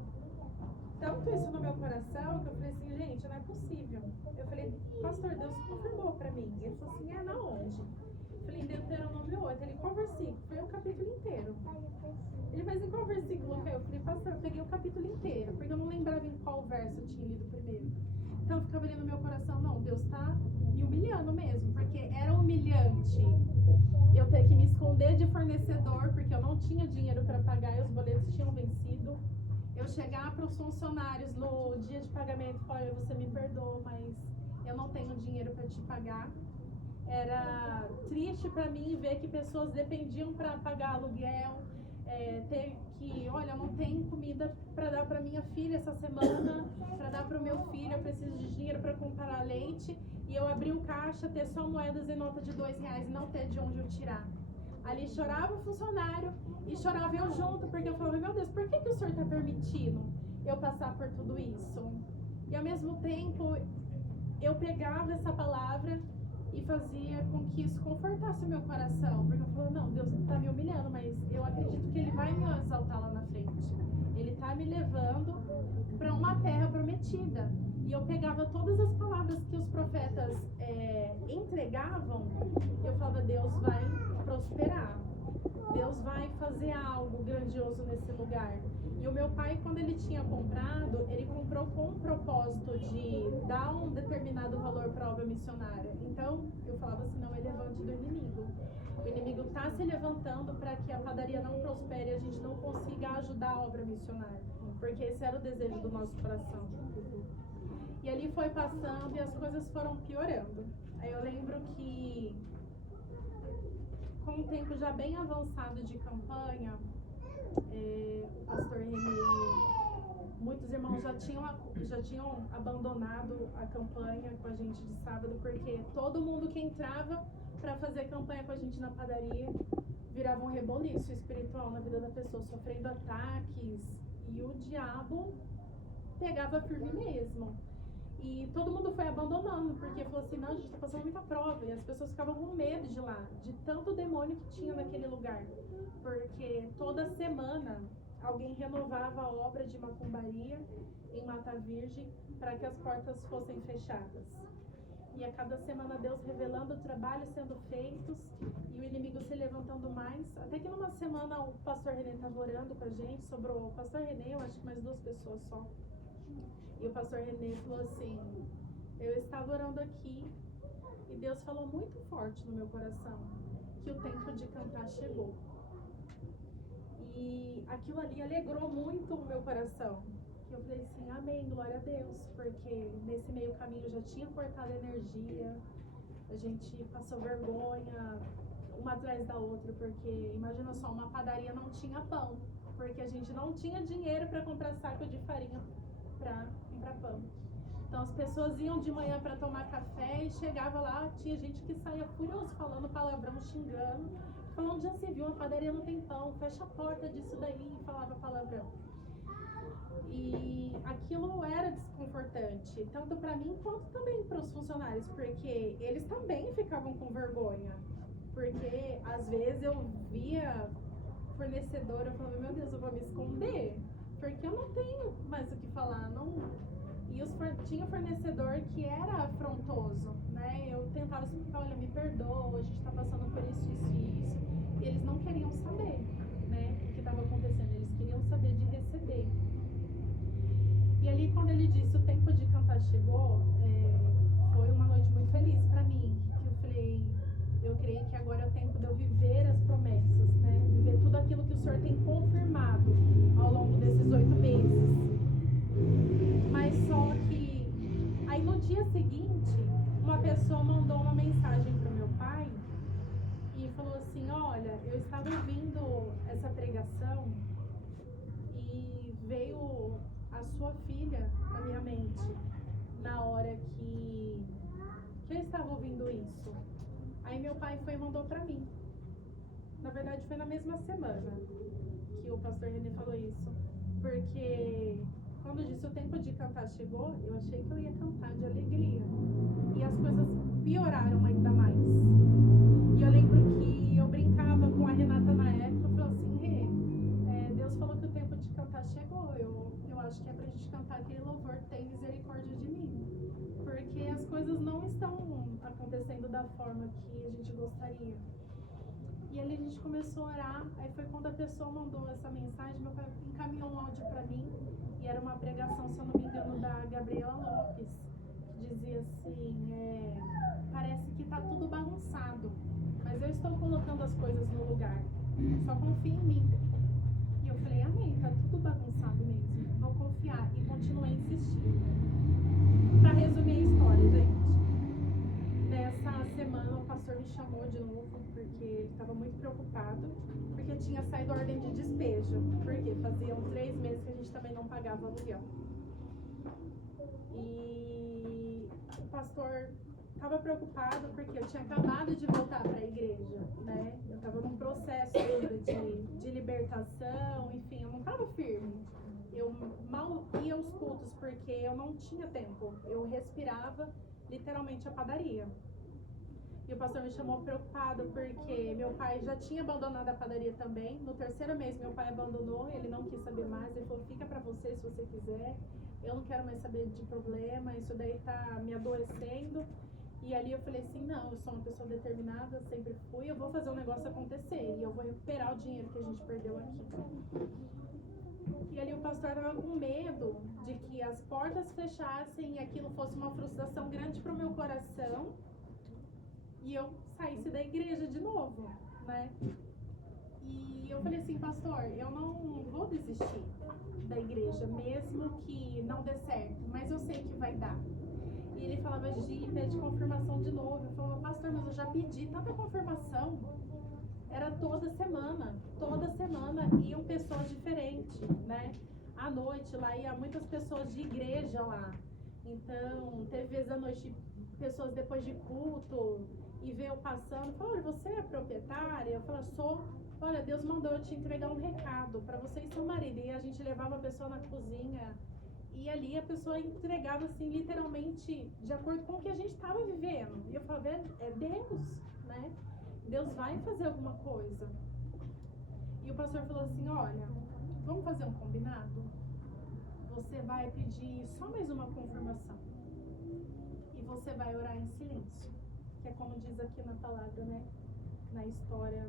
tanto isso no meu coração que eu falei assim, gente, não é possível. Eu falei, pastor, Deus confirmou para mim. Ele falou assim, na onde? Eu falei, em Deuteronômio 8. Ele, qual versículo? Foi um capítulo inteiro. Ele, mas em qual versículo caiu? Eu falei, pastor, eu peguei o capítulo inteiro, porque eu não lembrava em qual verso eu tinha lido primeiro. Então eu ficava ali no meu coração, não, Deus tá me humilhando mesmo, porque era humilhante eu ter que me esconder de fornecedor, porque eu não tinha dinheiro para pagar e os boletos tinham vencido. Eu chegar para os funcionários no dia de pagamento e falar, você me perdoa, mas eu não tenho dinheiro para te pagar. Era triste para mim ver que pessoas dependiam para pagar aluguel, ter que, olha, eu não tenho comida para dar para minha filha essa semana, para dar para o meu filho, eu preciso de dinheiro para comprar leite, e eu abri o caixa, ter só moedas em nota de R$2 e não ter de onde eu tirar. Ali chorava o funcionário e chorava eu junto, porque eu falava, meu Deus, por que o senhor está permitindo eu passar por tudo isso? E ao mesmo tempo, eu pegava essa palavra e fazia com que isso confortasse o meu coração, porque eu falava, não, Deus está me humilhando, mas eu acredito que Ele vai me exaltar lá na frente. Ele está me levando para uma terra prometida. E eu pegava todas as palavras que os profetas entregavam, e eu falava, Deus vai prosperar, Deus vai fazer algo grandioso nesse lugar. E o meu pai, quando ele tinha comprado, ele comprou com o propósito de dar um determinado valor para a obra missionária. Então, eu falava assim, não é levante do inimigo. O inimigo está se levantando para que a padaria não prospere e a gente não consiga ajudar a obra missionária. Porque esse era o desejo do nosso coração. E ali foi passando e as coisas foram piorando. Aí eu lembro que, com um tempo já bem avançado de campanha, o pastor René, muitos irmãos já tinham abandonado a campanha com a gente de sábado, porque todo mundo que entrava para fazer campanha com a gente na padaria virava um reboliço espiritual na vida da pessoa, sofrendo ataques, e o diabo pegava firme mesmo. E todo mundo foi abandonando, porque falou assim, não, a gente tá passando muita prova. E as pessoas ficavam com medo de lá, de tanto demônio que tinha naquele lugar. Porque toda semana alguém renovava a obra de macumbaria em Mata Virgem para que as portas fossem fechadas. E a cada semana Deus revelando o trabalho sendo feitos e o inimigo se levantando mais. Até que numa semana o pastor René estava orando com a gente, sobrou o pastor René, eu acho que mais 2 pessoas só. E o pastor René falou assim, eu estava orando aqui e Deus falou muito forte no meu coração que o tempo de cantar chegou. E aquilo ali alegrou muito o meu coração. Eu falei assim, amém, glória a Deus, porque nesse meio caminho já tinha cortado energia, a gente passou vergonha uma atrás da outra, porque imagina só, uma padaria não tinha pão, porque a gente não tinha dinheiro para comprar saco de farinha para comprar pão. Então as pessoas iam de manhã para tomar café e chegava lá, tinha gente que saía furioso falando palavrão, xingando, falando, já se viu, a padaria não tem pão, fecha a porta disso daí, e falava palavrão. E aquilo era desconfortante, tanto para mim quanto também para os funcionários, porque eles também ficavam com vergonha. Porque às vezes eu via fornecedor, eu falava, meu Deus, eu vou me esconder, porque eu não tenho mais o que falar. Não... E tinha fornecedor que era afrontoso, né? Eu tentava explicar, olha, me perdoa, a gente está passando por isso, isso e isso. E eles não queriam saber, né, o que estava acontecendo, eles queriam saber de receber. E ali, quando ele disse o tempo de cantar chegou, foi uma noite muito feliz para mim. Que eu falei, eu creio que agora é o tempo de eu viver as promessas, né? Viver tudo aquilo que o Senhor tem confirmado ao longo desses 8 meses. Mas só que, aí no dia seguinte, uma pessoa mandou uma mensagem para o meu pai e falou assim, olha, eu estava ouvindo essa pregação e veio a sua filha na minha mente na hora que eu estava ouvindo isso. Aí meu pai foi e mandou pra mim. Na verdade foi na mesma semana que o pastor René falou isso, porque quando disse o tempo de cantar chegou, eu achei que eu ia cantar de alegria e as coisas pioraram ainda mais. E eu lembro que eu brincava com a Renata na época, eu falei assim, Rê, Deus falou que o tempo de cantar chegou, eu acho que é pra gente cantar aquele louvor, tem misericórdia de mim, porque as coisas não estão acontecendo da forma que a gente gostaria. E ali a gente começou a orar, aí foi quando a pessoa mandou essa mensagem, meu pai encaminhou um áudio pra mim, e era uma pregação, se eu não me engano, da Gabriela Lopes, que dizia assim, parece que tá tudo bagunçado, mas eu estou colocando as coisas no lugar, só confia em mim. E eu falei, amém, tá tudo bagunçado mesmo, vou confiar, e continuei insistindo. Pra resumir a história, gente, nessa semana o pastor me chamou de novo, porque ele estava muito preocupado, porque tinha saído a ordem de despejo, porque faziam 3 meses que a gente também não pagava aluguel. E o pastor estava preocupado porque eu tinha acabado de voltar para a igreja, né? Eu estava num processo de libertação, enfim, eu não estava firme. Eu mal ia aos cultos porque eu não tinha tempo. Eu respirava literalmente a padaria. E o pastor me chamou preocupado porque meu pai já tinha abandonado a padaria também. No 3º mês meu pai abandonou, ele não quis saber mais, ele falou, fica pra você se você quiser, eu não quero mais saber de problema, isso daí tá me adoecendo. E ali eu falei assim, não, eu sou uma pessoa determinada, sempre fui, eu vou fazer o negócio acontecer e eu vou recuperar o dinheiro que a gente perdeu aqui. E ali o pastor estava com medo de que as portas fechassem e aquilo fosse uma frustração grande pro meu coração e eu saísse da igreja de novo, né? E eu falei assim, pastor, eu não vou desistir da igreja, mesmo que não dê certo, mas eu sei que vai dar. E ele falava, Gi, pede confirmação de novo. Eu falava, pastor, mas eu já pedi tanta confirmação. Era toda semana iam pessoas diferentes, né? À noite lá ia muitas pessoas de igreja lá. Então, teve vezes à noite, pessoas depois de culto, e veio passando, falou, olha, você é proprietária? Eu falei, sou. Olha, Deus mandou eu te entregar um recado para você e seu marido. E a gente levava a pessoa na cozinha. E ali a pessoa entregava, assim, literalmente, de acordo com o que a gente estava vivendo. E eu falava, é Deus, né? Deus vai fazer alguma coisa. E o pastor falou assim, olha, vamos fazer um combinado? Você vai pedir só mais uma confirmação. E você vai orar em silêncio. Que é como diz aqui na palavra, né? Na história.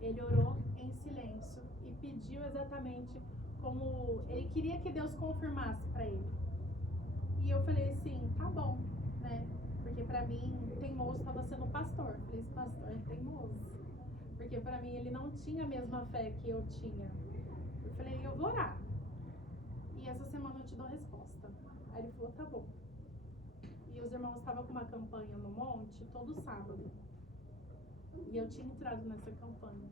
Ele orou em silêncio e pediu exatamente como ele queria que Deus confirmasse para ele. E eu falei assim, tá bom, né? Porque para mim tem estava sendo pastor. Eu falei, esse pastor é teimoso. Porque para mim ele não tinha a mesma fé que eu tinha. Eu falei, eu vou orar. E essa semana eu te dou resposta. Aí ele falou, tá bom. E os irmãos estavam com uma campanha no monte todo sábado. E eu tinha entrado nessa campanha.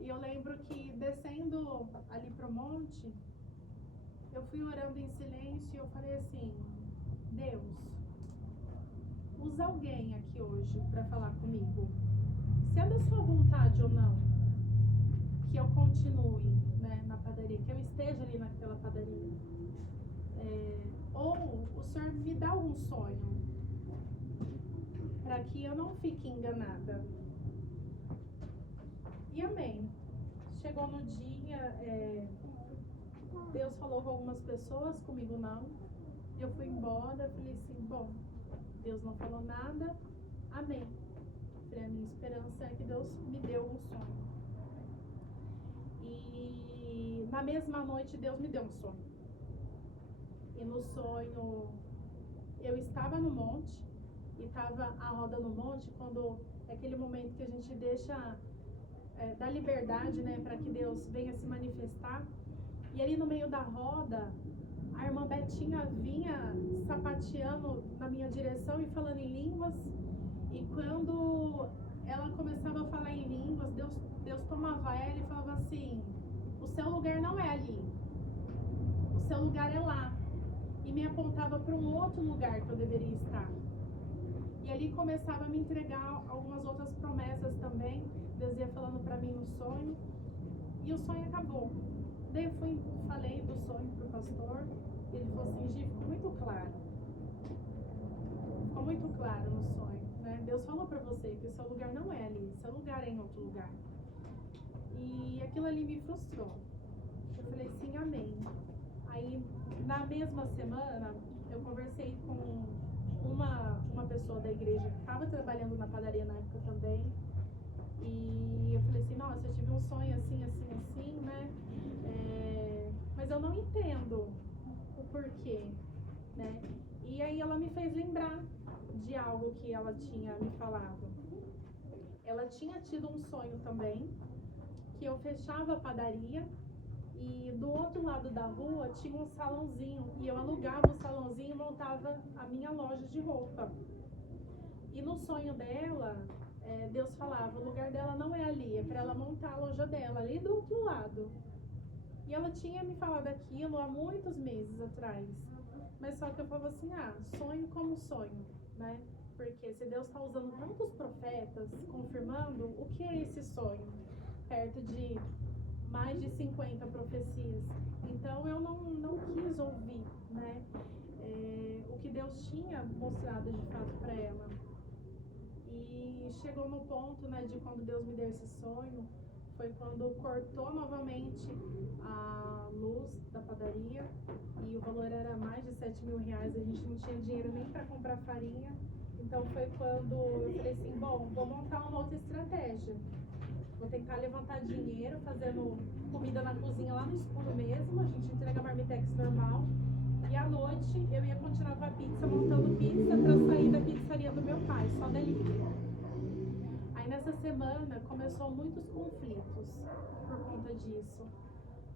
E eu lembro que descendo ali pro monte, eu fui orando em silêncio e eu falei assim, Deus, usa alguém aqui hoje para falar comigo. Se é da sua vontade ou não, que eu continue, né, na padaria, que eu esteja ali naquela padaria. Ou o Senhor me dá um sonho para que eu não fique enganada. E amém. Chegou no dia, Deus falou com algumas pessoas, comigo não. Eu fui embora, falei assim, bom, Deus não falou nada, amém. Falei, a minha esperança é que Deus me deu um sonho. E na mesma noite Deus me deu um sonho. E no sonho eu estava no monte, e estava a roda no monte, quando é aquele momento que a gente deixa da liberdade, né, para que Deus venha se manifestar. E ali no meio da roda, a irmã Betinha vinha sapateando na minha direção e falando em línguas. E quando ela começava a falar em línguas, Deus tomava ela e falava assim, o seu lugar não é ali, o seu lugar é lá. E me apontava para um outro lugar que eu deveria estar. E ali começava a me entregar algumas outras promessas também. Deus ia falando para mim no sonho. E o sonho acabou. Daí eu falei do sonho pro pastor. Ele falou assim, Gi, ficou muito claro. Ficou muito claro no sonho, né? Deus falou para você que o seu lugar não é ali, seu lugar é em outro lugar. E aquilo ali me frustrou. Eu falei sim, amém. Aí, na mesma semana, eu conversei com uma pessoa da igreja que estava trabalhando na padaria na época também. E eu falei assim, nossa, eu tive um sonho assim, assim, assim, né? Mas eu não entendo o porquê, né? E aí ela me fez lembrar de algo que ela tinha me falado. Ela tinha tido um sonho também, que eu fechava a padaria e do outro lado da rua tinha um salãozinho, e eu alugava o salãozinho e montava a minha loja de roupa. E no sonho dela, Deus falava, o lugar dela não é ali, é para ela montar a loja dela, ali do outro lado. E ela tinha me falado aquilo há muitos meses atrás. Mas só que eu falava assim, sonho como sonho, né? Porque se Deus está usando tantos profetas, confirmando, o que é esse sonho? Perto de mais de 50 profecias. Então eu não quis ouvir, né? O que Deus tinha mostrado de fato para ela. E chegou no ponto, né, de quando Deus me deu esse sonho, foi quando cortou novamente a luz da padaria e o valor era mais de 7 mil reais, a gente não tinha dinheiro nem para comprar farinha. Então foi quando eu falei assim, bom, vou montar uma outra estratégia. Vou tentar levantar dinheiro fazendo comida na cozinha lá no escuro mesmo, a gente entrega marmitex normal. E à noite eu ia continuar com a pizza, montando pizza para sair da pizzaria do meu pai, só delivery. Aí nessa semana começou muitos conflitos por conta disso.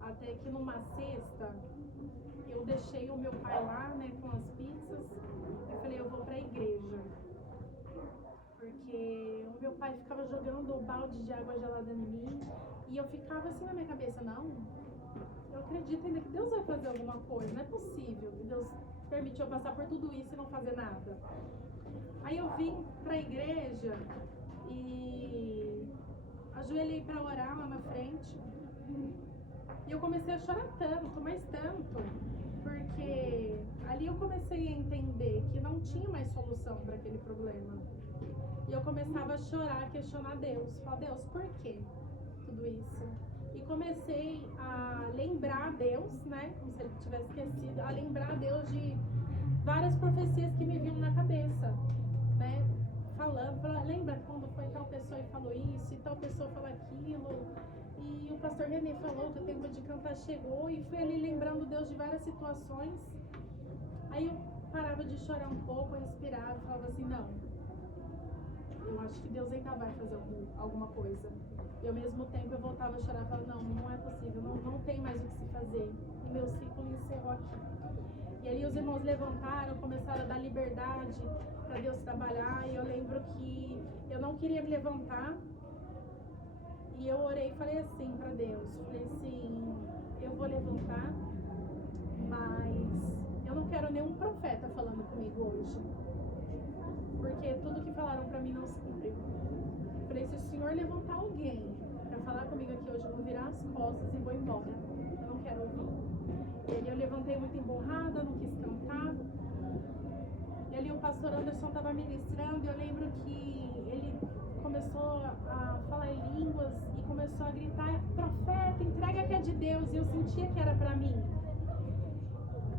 Até que numa sexta eu deixei o meu pai lá, né, com as pizzas. Eu falei, eu vou pra igreja. Porque o meu pai ficava jogando um balde de água gelada em mim. E eu ficava assim na minha cabeça, não, eu acredito ainda que Deus vai fazer alguma coisa. Não é possível que Deus permitiu eu passar por tudo isso e não fazer nada. Aí eu vim pra igreja e ajoelhei para orar lá na frente. E eu comecei a chorar tanto, mas tanto, porque ali eu comecei a entender que não tinha mais solução para aquele problema. E eu começava a chorar, a questionar Deus. Falar, Deus, por que tudo isso? E comecei a lembrar a Deus, né, como se ele tivesse esquecido, a lembrar a Deus de várias profecias que me vinham na cabeça, né? Falando, lembra quando foi tal pessoa e falou isso, e tal pessoa falou aquilo, e o pastor Renê falou que o tempo de cantar chegou, e fui ali lembrando Deus de várias situações. Aí eu parava de chorar um pouco, respirava, falava assim, não, acho que Deus ainda vai fazer alguma coisa. E ao mesmo tempo eu voltava a chorar e falava, não é possível, não tem mais o que se fazer. E meu ciclo encerrou aqui. E aí os irmãos levantaram, começaram a dar liberdade para Deus trabalhar. E eu lembro que eu não queria me levantar. E eu orei e falei assim para Deus. Falei assim, eu vou levantar, mas eu não quero nenhum profeta falando comigo hoje. Porque tudo que falaram para mim não se cumpriu. Falei, se o Senhor levantar alguém para falar comigo aqui hoje, eu vou virar as costas e vou embora. Eu não quero ouvir. E ali eu levantei muito emburrada, não quis cantar. E ali o pastor Anderson estava ministrando e eu lembro que ele começou a falar em línguas e começou a gritar, profeta, entrega que é de Deus. E eu sentia que era para mim.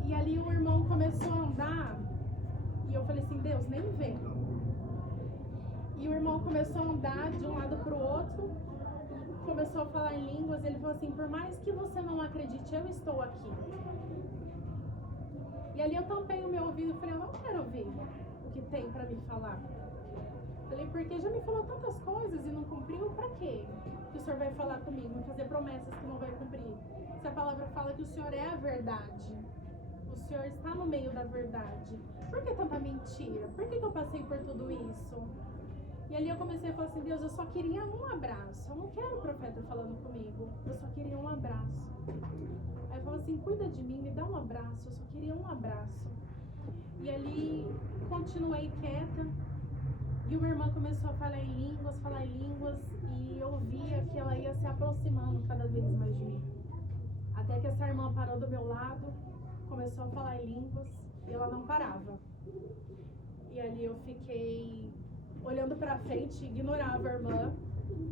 E ali o irmão começou a andar e eu falei assim, Deus, nem vem. E o irmão começou a andar de um lado para o outro, começou a falar em línguas. Ele falou assim, por mais que você não acredite, eu estou aqui. E ali eu tampei o meu ouvido e falei, eu não quero ouvir o que tem para me falar. Falei, porque já me falou tantas coisas e não cumpriu, para quê? Que o Senhor vai falar comigo, vai fazer promessas que não vai cumprir. Se a palavra fala que o Senhor é a verdade, o Senhor está no meio da verdade, por que tanta mentira? Por que eu passei por tudo isso? E ali eu comecei a falar assim, Deus, eu só queria um abraço. Eu não quero o profeta falando comigo. Eu só queria um abraço. Aí eu falei assim, cuida de mim, me dá um abraço. Eu só queria um abraço. E ali continuei quieta. E uma irmã começou a falar em línguas. E eu via que ela ia se aproximando cada vez mais de mim. Até que essa irmã parou do meu lado, começou a falar em línguas. E ela não parava. E ali eu fiquei olhando pra frente, ignorava a irmã,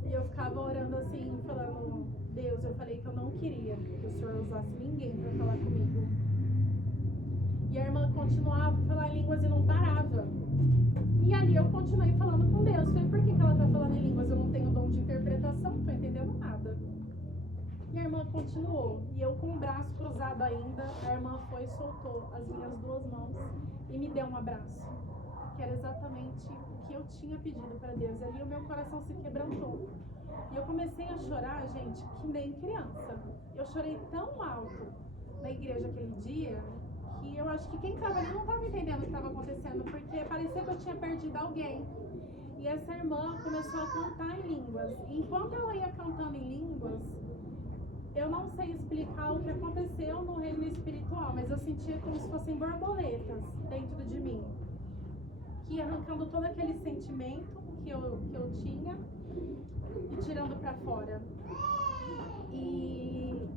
e eu ficava orando assim, falando, Deus, eu falei que eu não queria que o Senhor usasse ninguém pra falar comigo. E a irmã continuava a falar em línguas e não parava. E ali eu continuei falando com Deus. Falei, por que ela tá falando em línguas? Eu não tenho dom de interpretação, não tô entendendo nada. E a irmã continuou, e eu com o braço cruzado ainda, a irmã foi e soltou as minhas duas mãos e me deu um abraço, que era exatamente que eu tinha pedido para Deus. Ali o meu coração se quebrantou. E eu comecei a chorar, gente, que nem criança. Eu chorei tão alto na igreja aquele dia, que eu acho que quem estava ali não estava entendendo o que estava acontecendo, porque parecia que eu tinha perdido alguém. E essa irmã começou a cantar em línguas. E enquanto ela ia cantando em línguas, eu não sei explicar o que aconteceu no reino espiritual, mas eu sentia como se fossem borboletas dentro de mim, que ia arrancando todo aquele sentimento que eu tinha e tirando para fora. E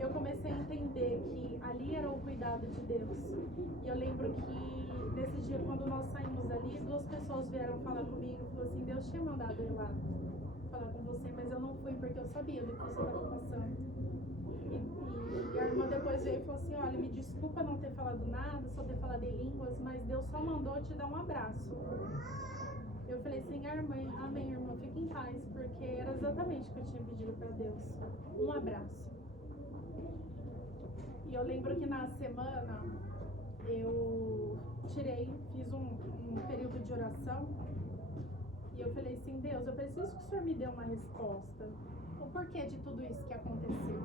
eu comecei a entender que ali era o cuidado de Deus. E eu lembro que nesse dia, quando nós saímos ali, duas pessoas vieram falar comigo e falaram assim, Deus tinha mandado eu ir lá falar com você, mas eu não fui porque eu sabia do que você estava passando. E a irmã depois veio e falou assim, olha, me desculpa não ter falado nada, só ter falado em línguas, mas Deus só mandou te dar um abraço. Eu falei assim, amém, irmã, fique em paz, porque era exatamente o que eu tinha pedido para Deus, um abraço. E eu lembro que na semana eu fiz um período de oração, e eu falei assim, Deus, eu preciso que o Senhor me dê uma resposta, o porquê de tudo isso que aconteceu.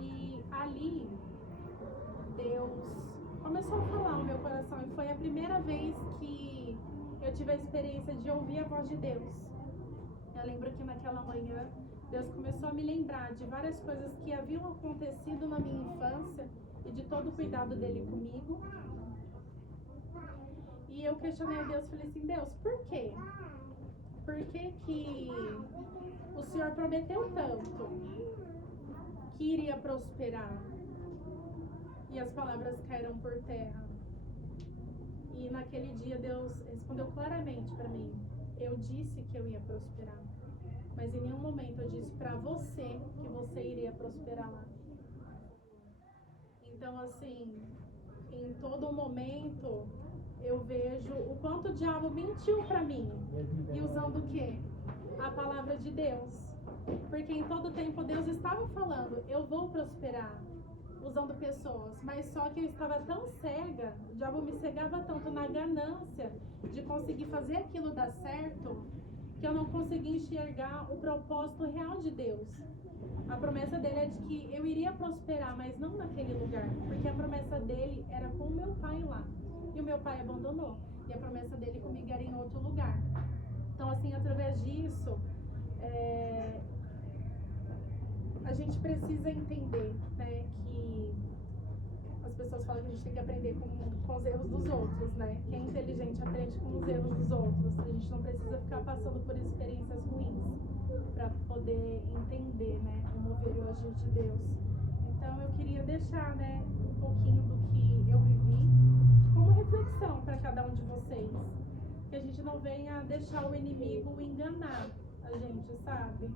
E ali, Deus começou a falar no meu coração, e foi a primeira vez que eu tive a experiência de ouvir a voz de Deus. Eu lembro que naquela manhã, Deus começou a me lembrar de várias coisas que haviam acontecido na minha infância e de todo o cuidado dele comigo. E eu questionei a Deus, falei assim, Deus, por quê? Por que o Senhor prometeu tanto que iria prosperar e as palavras caíram por terra? E naquele dia Deus respondeu claramente para mim, eu disse que eu ia prosperar, mas em nenhum momento eu disse para você que você iria prosperar lá. Então assim, em todo momento eu vejo o quanto o diabo mentiu para mim, e usando o quê? A palavra de Deus. Porque em todo tempo Deus estava falando, eu vou prosperar, usando pessoas, mas só que eu estava tão cega, o diabo me cegava tanto na ganância de conseguir fazer aquilo dar certo, que eu não conseguia enxergar o propósito real de Deus. A promessa dele é de que eu iria prosperar, mas não naquele lugar, porque a promessa dele era com o meu pai lá, e o meu pai abandonou, e a promessa dele comigo era em outro lugar. Então, assim, através disso, a gente precisa entender, né, que as pessoas falam que a gente tem que aprender com os erros dos outros, né? Quem é inteligente aprende com os erros dos outros. A gente não precisa ficar passando por experiências ruins para poder entender, né, o mover e o agir de Deus. Então, eu queria deixar, né, um pouquinho do que eu vivi como reflexão para cada um de vocês. Que a gente não venha deixar o inimigo enganar a gente, sabe?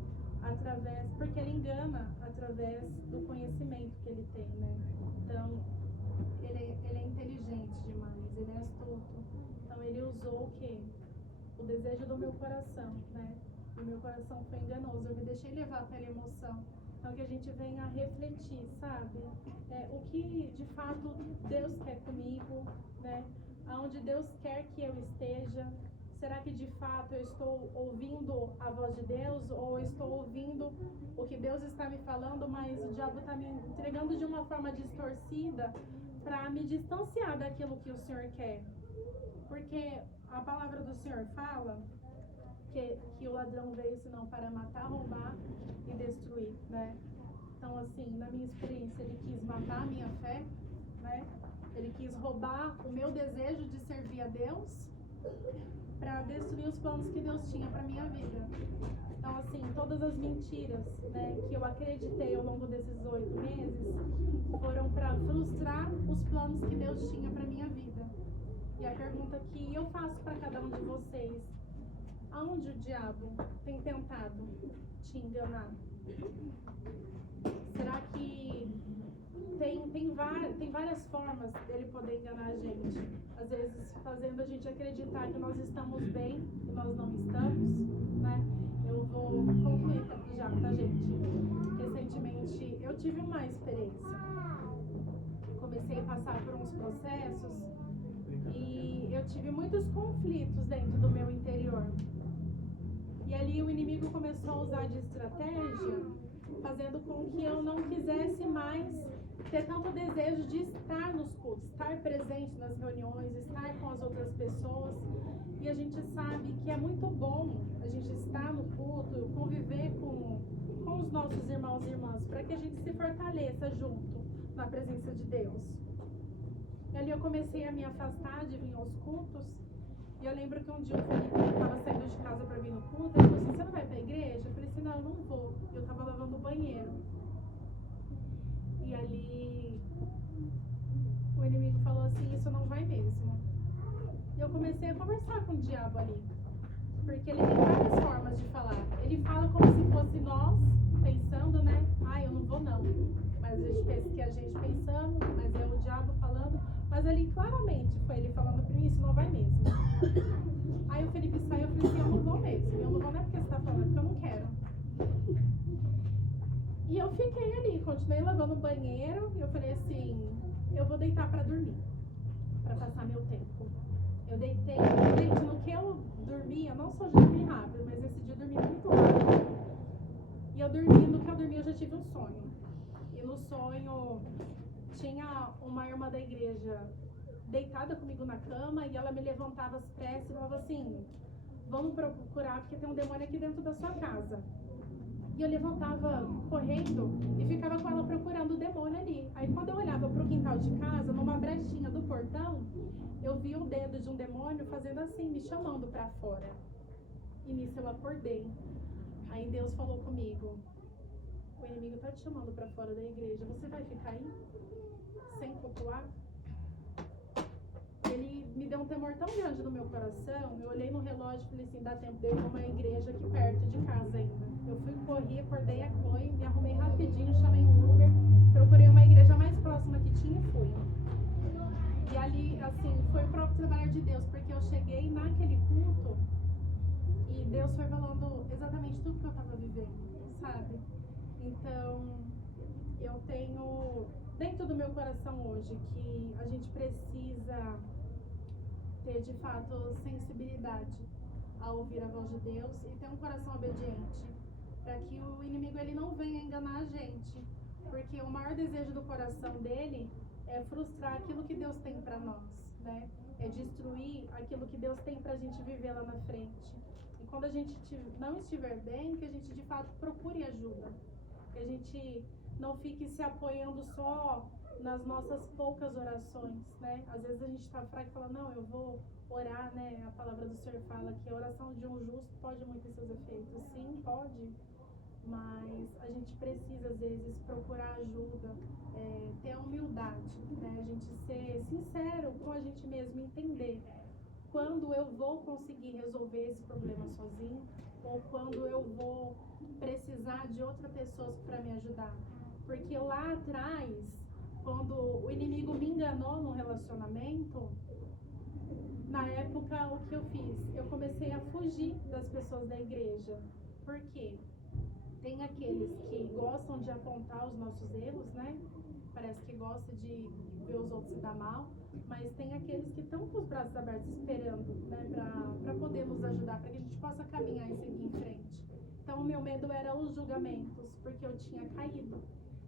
Porque ele engana através do conhecimento que ele tem, né? Então, ele é inteligente demais, ele é astuto. Então, ele usou o quê? O desejo do meu coração, né? O meu coração foi enganoso, eu me deixei levar pela emoção. Então, que a gente venha a refletir, sabe? O que, de fato, Deus quer comigo, né? Aonde Deus quer que eu esteja. Será que de fato eu estou ouvindo a voz de Deus ou estou ouvindo o que Deus está me falando, mas o diabo está me entregando de uma forma distorcida para me distanciar daquilo que o Senhor quer? Porque a palavra do Senhor fala que o ladrão veio senão para matar, roubar e destruir, né? Então, assim, na minha experiência, ele quis matar a minha fé, né? Ele quis roubar o meu desejo de servir a Deus para destruir os planos que Deus tinha para minha vida. Então, assim, todas as mentiras, né, que eu acreditei ao longo desses 8 meses foram para frustrar os planos que Deus tinha para minha vida. E a pergunta que eu faço para cada um de vocês: aonde o diabo tem tentado te enganar? Será que tem várias formas dele poder enganar a gente? Às vezes fazendo a gente acreditar que nós estamos bem e nós não estamos, né? Eu vou concluir já, tá, gente? Recentemente eu tive uma experiência. Comecei a passar por uns processos e eu tive muitos conflitos dentro do meu interior. E ali o inimigo começou a usar de estratégia, fazendo com que eu não quisesse mais ter tanto desejo de estar nos cultos, estar presente nas reuniões, estar com as outras pessoas. E a gente sabe que é muito bom a gente estar no culto, conviver com os nossos irmãos e irmãs, para que a gente se fortaleça junto na presença de Deus. E ali eu comecei a me afastar de vir aos cultos. E eu lembro que um dia o Felipe estava saindo de casa para vir no culto. Ele falou assim: você não vai para a igreja? Eu falei assim: não, eu não vou. Eu estava lavando o banheiro. E ali o inimigo falou assim: isso não vai mesmo. E eu comecei a conversar com o diabo ali, porque ele tem várias formas de falar. Ele fala como se fosse nós pensando, né? Eu não vou não. Mas a gente pensa que a gente pensando, mas é o diabo falando. Mas ali claramente foi ele falando para mim: isso não vai mesmo. Aí o Felipe saiu, eu falei assim: eu não vou mesmo. Eu não vou, não é porque você está falando, porque eu não quero. E eu fiquei ali, continuei lavando o banheiro. E eu falei assim: eu vou deitar para dormir, para passar meu tempo. Eu deitei, gente, no que eu dormi, eu não sou de dormir rápido, mas esse dia eu dormi muito rápido. E eu dormi, no que eu dormi eu já tive um sonho. E no sonho tinha uma irmã da igreja deitada comigo na cama e ela me levantava às pressas e falava assim: vamos procurar porque tem um demônio aqui dentro da sua casa. E eu levantava correndo e ficava com ela procurando o demônio ali. Aí quando eu olhava pro quintal de casa, numa brechinha do portão, eu vi o dedo de um demônio fazendo assim, me chamando pra fora. E nisso eu acordei. Aí Deus falou comigo: o inimigo tá te chamando pra fora da igreja, você vai ficar aí? Sem cultuar? Ele me deu um temor tão grande no meu coração. Eu olhei no relógio e falei assim: dá tempo de eu ir numa igreja aqui perto de casa ainda. Eu fui, corri, acordei a Chloe, me arrumei rapidinho, chamei um Uber, procurei uma igreja mais próxima que tinha e fui. E ali, assim, foi o próprio trabalho de Deus, porque eu cheguei naquele culto e Deus foi falando exatamente tudo que eu estava vivendo, sabe? Então, eu tenho dentro do meu coração hoje que a gente precisa ter de fato sensibilidade a ouvir a voz de Deus e ter um coração obediente, para que o inimigo ele não venha enganar a gente, porque o maior desejo do coração dele é frustrar aquilo que Deus tem para nós, né? É destruir aquilo que Deus tem para a gente viver lá na frente. E quando a gente não estiver bem, que a gente de fato procure ajuda, que a gente não fique se apoiando só nas nossas poucas orações, né? Às vezes a gente está fraco e fala, não, eu vou orar, né? A palavra do Senhor fala que a oração de um justo pode muito ter seus efeitos. Sim, pode, mas a gente precisa, às vezes, procurar ajuda, ter a humildade, né? A gente ser sincero com a gente mesmo, entender quando eu vou conseguir resolver esse problema sozinho ou quando eu vou precisar de outra pessoa para me ajudar. Porque lá atrás, quando o inimigo me enganou no relacionamento, na época, o que eu fiz? Eu comecei a fugir das pessoas da igreja. Por quê? Tem aqueles que gostam de apontar os nossos erros, né? Parece que gosta de ver os outros se dar mal, mas tem aqueles que estão com os braços abertos esperando, né? Para poder nos ajudar, para que a gente possa caminhar e seguir em frente. Então, o meu medo era os julgamentos, porque eu tinha caído.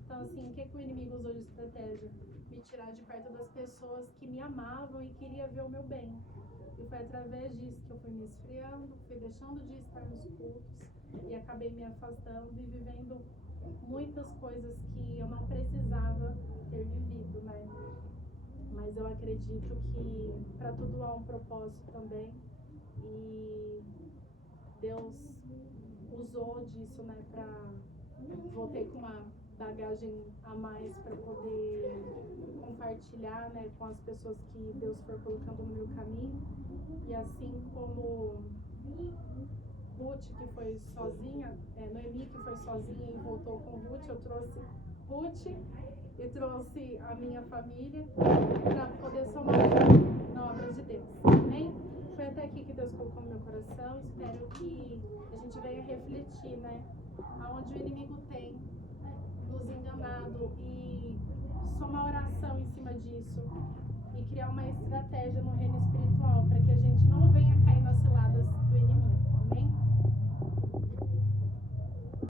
Então, assim, o que o inimigo usou de estratégia? Me tirar de perto das pessoas que me amavam e queriam ver o meu bem. E foi através disso que eu fui me esfriando, fui deixando de estar nos cultos e acabei me afastando e vivendo muitas coisas que eu não precisava ter vivido, né? Mas eu acredito que para tudo há um propósito também e Deus usou disso, né, voltei com uma bagagem a mais para poder compartilhar, né, com as pessoas que Deus for colocando no meu caminho. E assim como Ruth, que foi sozinha, Noemi, que foi sozinha e voltou com Ruth, eu trouxe Ruth e trouxe a minha família para poder somar na obra de Deus. Amém? Foi até aqui que Deus colocou no meu coração. Espero que a gente venha refletir, né? Aonde o inimigo tem nos enganado e somar oração em cima disso e criar uma estratégia no reino espiritual para que a gente não